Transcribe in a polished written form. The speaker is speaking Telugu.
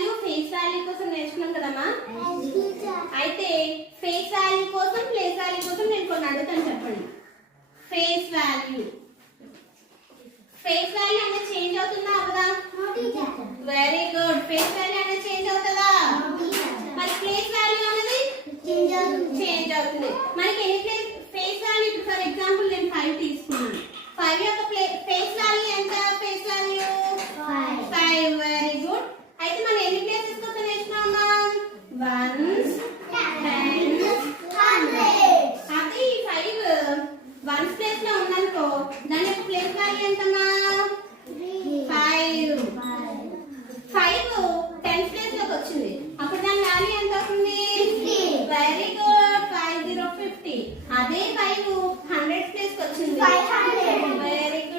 వాల్యూ ఫేస్ వాల్యూ కోసం నేర్చుకున్నాం కదమ్మా. అయితే ఫేస్ వాల్యూ కోసం ప్లేస్ వాల్యూ కోసం నేను కొన్ని అడుగుతాను, చెప్పండి. ఫేస్ వాల్యూ అనేది చేంజ్ అవుతుందా అవదా? Very good. ఫేస్ వాల్యూ అనేది చేంజ్ అవుతుందా? మరి ప్లేస్ వాల్యూ అనేది చేంజ్ అవుతుంది. మనకి ఎన్ని ఫేస్ వాల్యూ, ఫర్ ఎగ్జాంపుల్ నేను 5 తీసుకున్నాను. 5 యొక్క ఫేస్ వాల్యూ ఎంత? Face value 5. Very good. అయితే మనం ఎన్ని ప్లేసెస్ కోసం నేర్చుకున్నాం? 1s, 10s, 100. అది 5 వన్స్ ప్లేస్ లో ఉందనుకో, దాని యొక్క ప్లేస్ వాల్యూ ఎంతమ్మా?